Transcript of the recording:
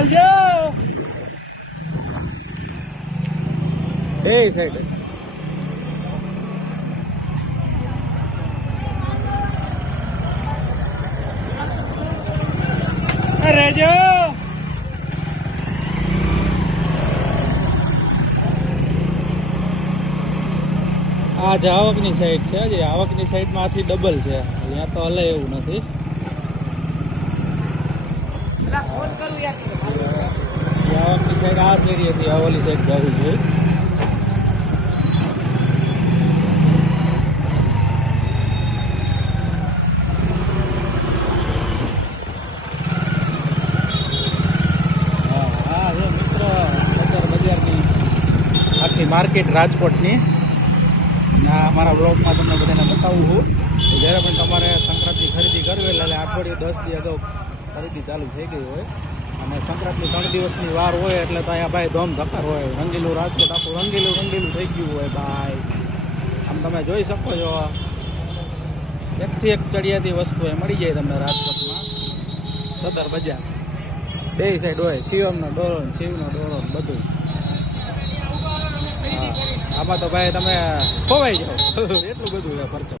હાલજો બે સાઈડ રેજો આ જ આવકની સાઈડ છે જે આવકની સાઈડમાં આથી ડબલ છે અહીંયા તો હલે એવું નથી આવકની સાઈડ આ શેરીએથી આ ઓલી સાઈડ જવું જોઈએ આખી માર્કેટ રાજકોટની ના અમારા બ્લોગમાં તમને બધાને બતાવું છું જ્યારે પણ તમારે સંક્રાંતની ખરીદી કરવી એટલે અઠવાડિયું 10 દી અગાઉ ખરીદી ચાલુ થઈ ગઈ હોય અને સંક્રાંતની 3 દિવસની વાર હોય એટલે તો અહીંયા ભાઈ ધોમ ધક્કાર હોય રંગીલું રાજકોટ આખું રંગીલું થઈ ગયું હોય ભાઈ આમ તમે જોઈ શકો છો એકથી એક ચડિયાતી વસ્તુ એ મળી જાય તમને રાજકોટમાં સદર બજાર બે સાઈડ હોય શિવમનો ડોળો શિવનો ડોળો બધું આમાં તો ભાઈ તમે ખોવાઈ જાઓ એટલું બધું છે ખર્ચો